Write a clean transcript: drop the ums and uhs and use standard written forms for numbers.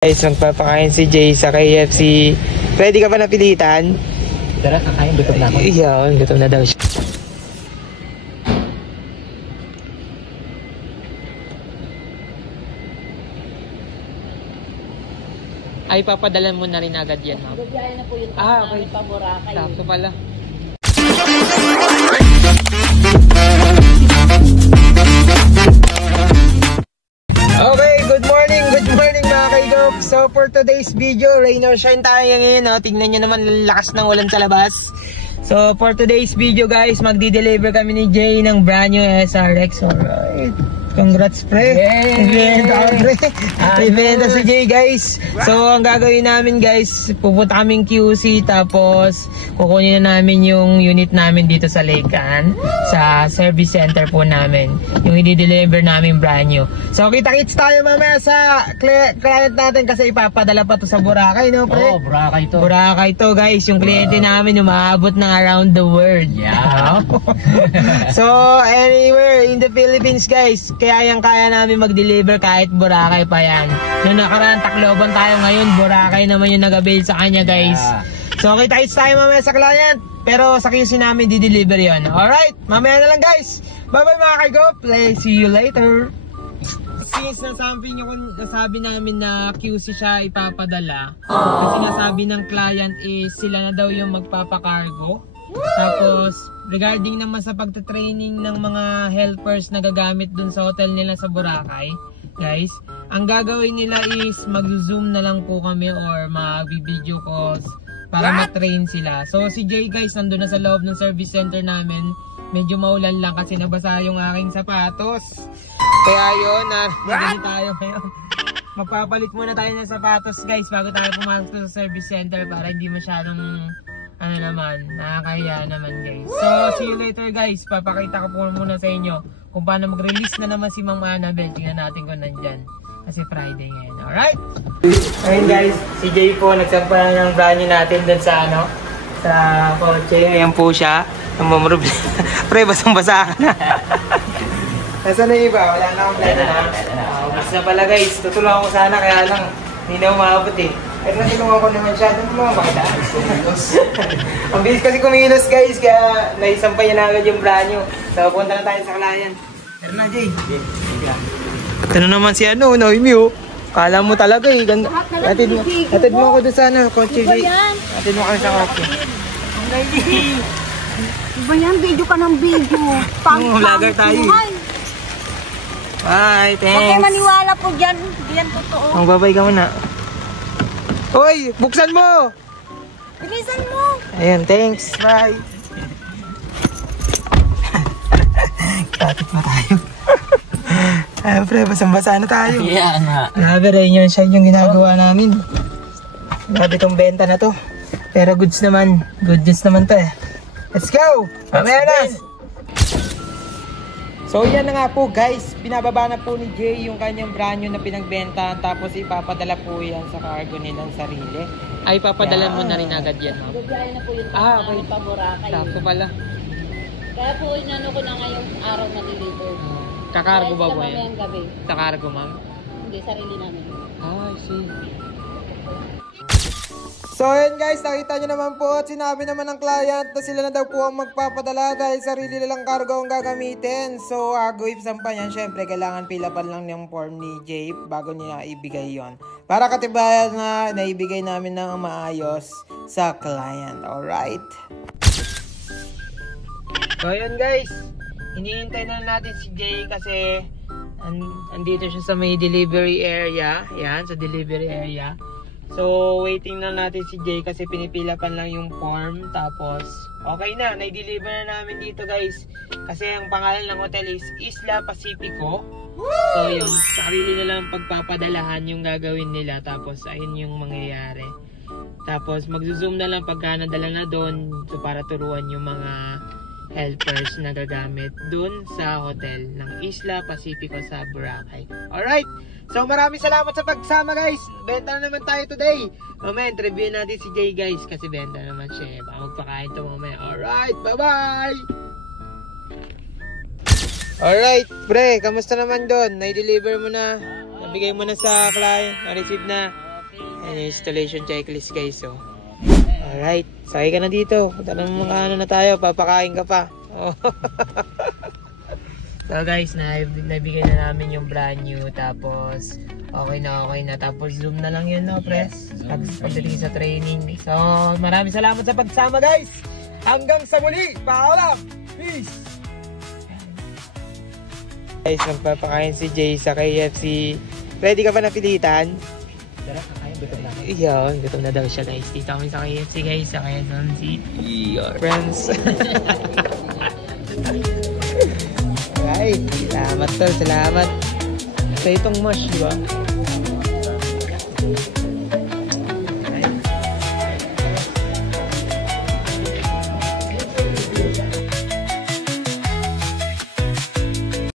Guys, magpapakain si Jay sa KFC. Ready ka ba napilitan? Tara, kakain. Gutom na ako. Iya, gutom na daw siya. Ay, papadalan mo na rin agad yan, ma'am. Gabiyahin na po yung okay. pa Boracay. Sakto pala. Okay, good morning mga kaigop. So for today's video, rain or shine tayo ngayon. Tingnan nyo naman, lakas ng ulan sa labas. So for today's video guys, magdi-deliver kami ni Jay ng brand new SRX. Alright, congrats pre. Ibenta si Jay guys. So ang gagawin namin guys, pupunta kaming QC, tapos kukunin na namin yung unit namin dito sa Lakean, sa service center po namin, yung i-deliver namin brand new. So kita-kits tayo mamaya sa client natin kasi ipapadala pa to sa Boracay, no pre? Oo, Boracay to. Boracay to guys, yung kliyente namin umaabot ng around the world. Yeah. So anywhere in the Philippines guys, kaya namin mag-deliver kahit Boracay pa yan. Noong nakaraan Tacloban tayo, ngayon Boracay naman yung nag-avail sa kanya guys. Yeah. So kita-kits tayo mamaya sa client, pero sa QC namin di-deliver yun. Alright, mamaya na lang guys. Bye bye mga kaigop, see you later. Since nasabi namin na QC siya ipapadala, kasi nasabi ng client is sila na daw yung magpapakargo. Tapos regarding naman sa pagta-training ng mga helpers na gagamit dun sa hotel nila sa Boracay, guys, ang gagawin nila is mag-zoom na lang po kami or mag-video calls para ma-train sila. So si Jay guys nandun na sa loob ng service center namin. Medyo maulan lang kasi nabasa yung aking sapatos. Kaya yun, nandun tayo ngayon. Magpapalit muna tayo ng sapatos guys bago tayo pumasok sa service center para hindi masyadong nakakahiya naman guys. So see you later guys. Papakita ko po muna sa inyo kung paano mag-release na naman si Ma'am Annabelle. Tingnan natin kung nandyan kasi Friday ngayon. Alright? Ayun guys, si Jay po nagsampa ng brand new natin dun sa sa kotse. Ayan po siya. Pre, basang-basa ka na. Nasaan na iba? Wala na akong plano na. Ubus na pala guys. Tutulungan ko sana kaya lang hindi na umabot eh. Pero natulungan ko naman siya. Natulungan ba kita? Ang bilis kasi kumilos guys. Kaya naisampay na agad yung brand new. So punta na tayo sa client. Pero na Jay. Ito naman si Noemi oh. Kala mo talaga eh. Atid mo ako doon sa kotse Jay. Atid mo kami sa kotse. Iba yan, video ka ng video. Vlogger tayo. Bye, thanks. Huwag kayo maniwala po dyan. Hindi yan totoo. Magbabay ka muna. Hoy, buksan mo! Bilisan mo! Ayan, thanks. Bye. Kapit mo tayo. Ayun pre, basang-basa na tayo. Yeah nga. Grabe, rain yun siya yung ginagawa namin. Grabe tong benta na to. Pero goods naman. Good news naman to eh. Let's go! Mamaya na! So yan na nga po guys, binababa na po ni Jay yung kanyang brand new na pinagbenta, tapos ipapadala po yan sa cargo nilang sarili. Ay, papadala mo na rin agad yan, ma'am? Gabiyahin na po yung pa Boracay. Sakto pala. Kaya po inano ko na ngayong araw na deliver. Kakargo ba po yan? Mamayang gabi. Kakargo, ma'am? Hindi, sarili namin. I see. So ayun guys, nakita nyo naman po at sinabi naman ng client na sila na daw po ang magpapadala dahil sarili nilang cargo ang gagamitin. So if sampa yan, syempre kailangan pilapan lang yung form ni Jay bago niya ibigay yon para katibayan na naibigay namin ng maayos sa client. Alright? So ayun guys, hinihintay na natin si Jay kasi andito siya sa may delivery area. Yan, sa delivery area. So, waiting na natin si Jay kasi pinipilapan lang yung form. Tapos, okay na. Na-deliver na namin dito guys. Kasi ang pangalan ng hotel is Isla Pacifico. So, yun. Sarili na lang pagpapadalahan yung gagawin nila. Tapos, ayun yung mangyayari. Tapos, mag-zoom na lang pagka nadala na doon. So, para turuan yung mga helpers na gagamit doon sa hotel ng Isla Pacifico sa Boracay. Alright! So maraming salamat sa pagsama guys. Benta na naman tayo today. Mamaya interview natin si Jay guys kasi benta naman siya. Baka magpakain to mamaya. Alright, bye bye. Alright pre, kamusta naman doon? Na-deliver mo na? Nabigay mo na sa client? Na-receive na? Ayan yung installation checklist guys, oh. Alright, sakay ka na dito. Tanong mo ka na tayo, papakain ka pa. Oh. So guys, nabigay na namin yung brand new. Tapos, okay na. Tapos zoom na lang yun, no, press? Pagdating sa training. So, maraming salamat sa pagsama guys. Hanggang sa muli. Paalam. Peace. Guys, magpapakain si Jay sa KFC. Ready ka ba na pilitan? Tara, kakain. Gutom na ako. Iyon, gutom na daw siya guys. Dito kami sa KFC guys. Sa Quezon City. Your friends. Ay, salamat tol, salamat. Sa itong mush, di ba?